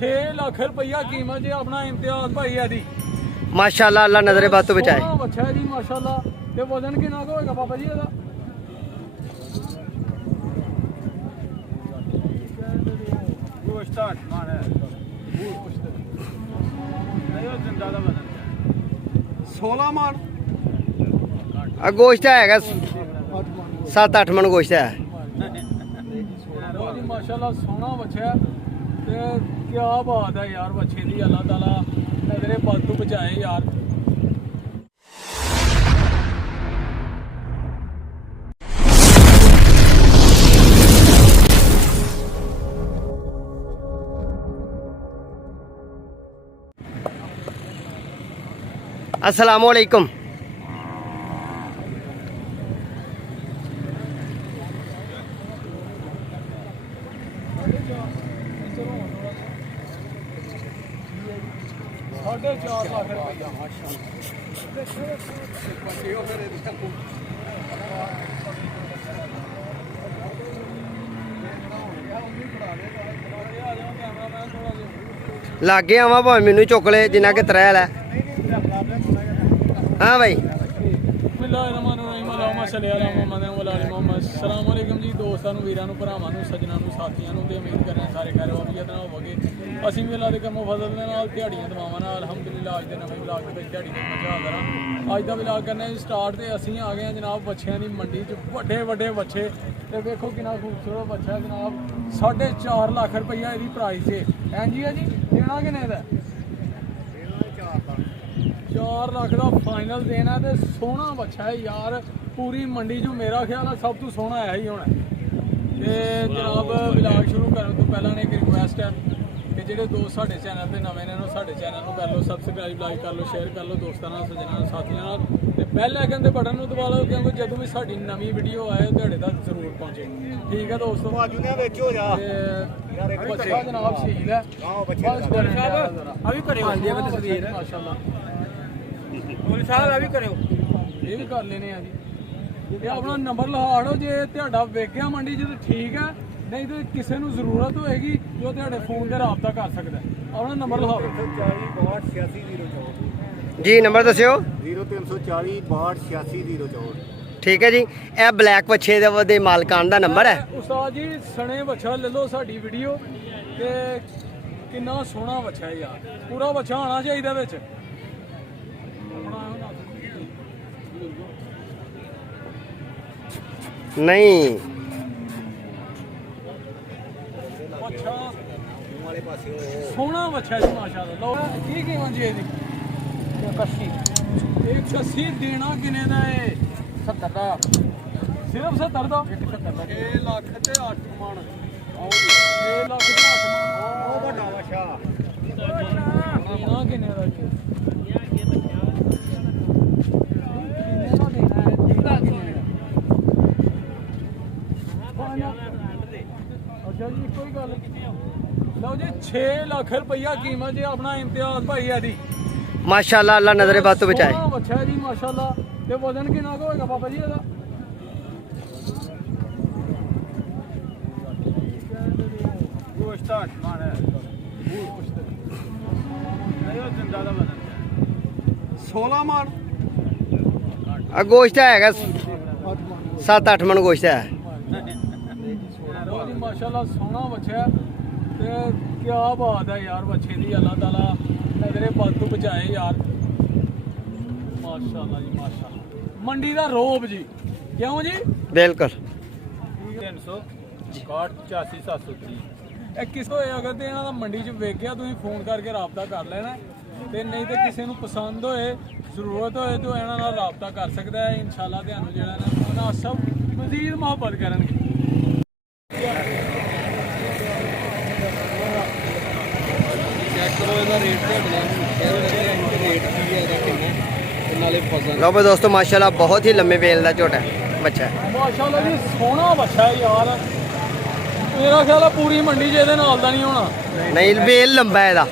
6 ਲੱਖ रुपया कीमत है अपना इम्तियाज भाई है दी माशाल्लाह अल्लाह नजरे बात तो बचाए। अच्छा है जी माशाल्लाह। ते वजन कितना का होगा पापा जी ਇਹਦਾ गोश्त आसमान है गोश्त नहीं वो ज्यादा वजन 16 मान गोश्त है 7-8 मन गोश्त है जी माशाल्लाह सोना बच्चा ते क्या बात है यार बच्चे दी अल्लाह ताला नजरे बद तो बचाए यार। अस्सलामुअलैकुम। साढ़े 4 लाख रुपया लागे आवा भावें मैनू चुक ले जिन्ना कि तरैल है। हाँ भाई अस्सलामुअलैकुम जी दोस्तों वीरां भरावां सज्जनां साथियां ते उम्मीद करने सारे खैर वाफियत नाल होवोगे। असीं भी अल्लाह दे करमो फजल दे नाल दिहाड़ियां दवावां नाल अल्हम्दुलिल्लाह अज दे नवें व्लॉग दे विच दिहाड़ी दे मजा आ रहा। अज दा व्लॉग करने स्टार्ट ते असीं आ गए जनाब बच्चें दी मंडी च वड्डे वड्डे बच्चे ते वेखो किन्ना खूबसूरत बच्चा है जनाब 4.5 लाख रुपया इहदी प्राइस है। हैं जी है जी देना किन्ने दा 4 लाख का फाइनल देना तो सोहना बच्चा है यार पूरी मंडी जो मेरा ख्याल है सब तो सोहना है ही होना। तो जनाब व्लॉग शुरू करने तो पहले एक रिक्वेस्ट है कि जो दोस्त साढ़े चैनल पर नवे ने साढ़े चैनल को कर लो सबसक्राइब लाइक कर लो शेयर कर लो दोस्तों सज्जनों साथियों तो बेल आइकन के बटन दबा लो क्योंकि जो भी साड़ी नवी वीडियो आए तो जरूर पहुँचे। ठीक है दोस्तों बच्चा जनाब शहीद है माशाल्लाह भी करो ये भी कर लेने जी। ये अपना नंबर लगा जे तुहाडा वेखिया मंडी च ठीक है नहीं तो किसी को जरूरत होएगी जो तुहाडे फोन से रबता कर सकता है अपना नंबर लगा जी नंबर दस्यो 0340 ठीक है जी। यह ब्लैक बच्चे दे मालकान का नंबर है उस्ताद जी सने बच्चा ले लो साडी वीडियो ते कितना सोहना बच्चा है यार पूरा बच्चा आना चाहिए विच नहीं सोहना बच्चा जी माशाल्लाह। की कीमत जी इसदी 180 देना किने दा है 70 का सिर्फ 70 का 6 लाख ते 8 मन 6 लाख ते 8 मन ओ बड़ा बच्चा देना किने दा जी अच्छा जी कोई गल लो जी 6 लाख रुपया कीमत है अपना इम्तियाज भाई है दी माशाल्लाह अल्लाह नजरे बात तो बचाए। बच्चा है जी माशाल्लाह ते वजन कितना का होगा पापा जी ਇਹਦਾ गोश्त आसमान है गोश्त नहीं वो ज्यादा वजन 16 मान गोश्त है 7-8 मन गोश्त है माशाल्लाह सोहना बच्चा है ते क्या बात है यार बच्चे दी अल्लाह ताला नजरे बद तो बचाए यार माशाल्लाह जी माशाल्लाह। मंडी का रोब जी क्यों जी बिल्कुल 361 किस अगर तो इन्हों का मंडी च वेखिया तुम फोन करके रबता कर लेना तो नहीं तो किसी को पसंद होए जरूरत होए तो इन्हों रबता कर सकता है इंशाल्लाह तुहानू जो सब मजीद मुहब्बत करेंगे। लो भाई दोस्तों माशाल्लाह बहुत ही लंबे बेल का झोटा बच्चा है माशाल्लाह जी सोहना बच्चा है यार मेरा ख्याल है पूरी मंडी च ਇਹਦੇ ਨਾਲ ਦਾ नहीं होना नहीं बेल लंबा है ਇਹਦਾ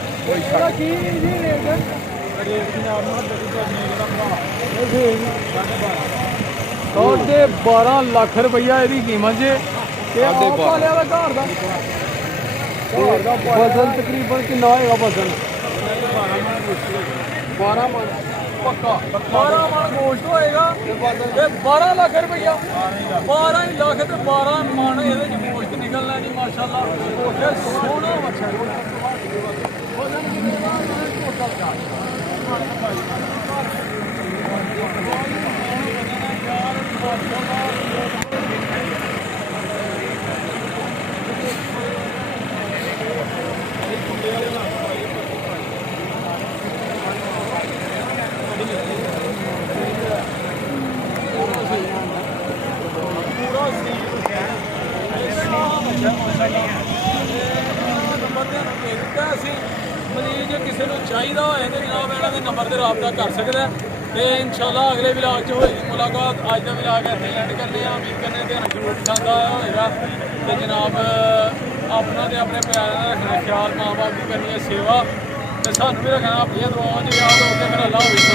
साढ़े 12 लाख रुपया ਇਹਦੀ कीमत जे ਤੇ ਆਪ ਵਾਲਿਆਂ ਦਾ ਘਰ ਦਾ ਵਜ਼ਨ ਤਕਰੀਬਨ ਕਿੰਨਾ ਹੋਏਗਾ ਵਜ਼ਨ 12 ਮਣ ਪੱਕਾ 12 ਮਣ ਗੋਸ਼ਤ ਹੋਏਗਾ ਤੇ 12 ਲੱਖ ਰੁਪਈਆ 12 ਹੀ ਲੱਖ ਤੇ 12 ਮਣ ਇਹਦੇ ਚ ਗੋਸ਼ਤ ਨਿਕਲਣਾ ਜੀ ਮਾਸ਼ਾਅੱਲਾ ਤੇ ਸੋਹਣਾ ਬੱਚਾ ਵਜ਼ਨ ਕਿੰਨੇ ਦਾ ਮਰੀਜ਼ ਕਿਸੇ ਨੂੰ ਚਾਹੀਦਾ ਹੋਏ ਤੇ ਜਨਾਬ ਇਹਨਾਂ ਦੇ ਨੰਬਰ ਤੇ ਰਾਬਤਾ ਕਰ ਸਕਦਾ ਹੈ। ਤੇ ਇਨਸ਼ਾਅੱਲਾ ਅਗਲੇ ਵਲੌਗ 'ਚ ਹੋਏਗੀ ਮੁਲਾਕਾਤ। ਅੱਜ ਦਾ ਵਲੌਗ ਇੱਥੇ ਐਂਡ ਕਰਦੇ ਹਾਂ। ਉਮੀਦ ਕਰਨੇ ਤੁਹਾਨੂੰ ਜ਼ਰੂਰ ਪਸੰਦ ਆਇਆ ਹੋਵੇਗਾ ਤੇ ਜਨਾਬ ਆਪਣਾ ਤੇ ਆਪਣੇ ਪਿਆਰਿਆਂ ਦਾ ਰੱਖਣਾ ਖਿਆਲ, ਮਾਂ ਬਾਪ ਦੀ ਕਰਨੀ ਹੈ ਸੇਵਾ ਤੇ ਸਾਨੂੰ ਵੀ ਰੱਖਣਾ ਆਪਣੀਆਂ ਦੁਆਵਾਂ 'ਚ ਯਾਦ ਹੋ ਕੇ ਫਿਰ ਅੱਲਾ ਹੋਵੇ।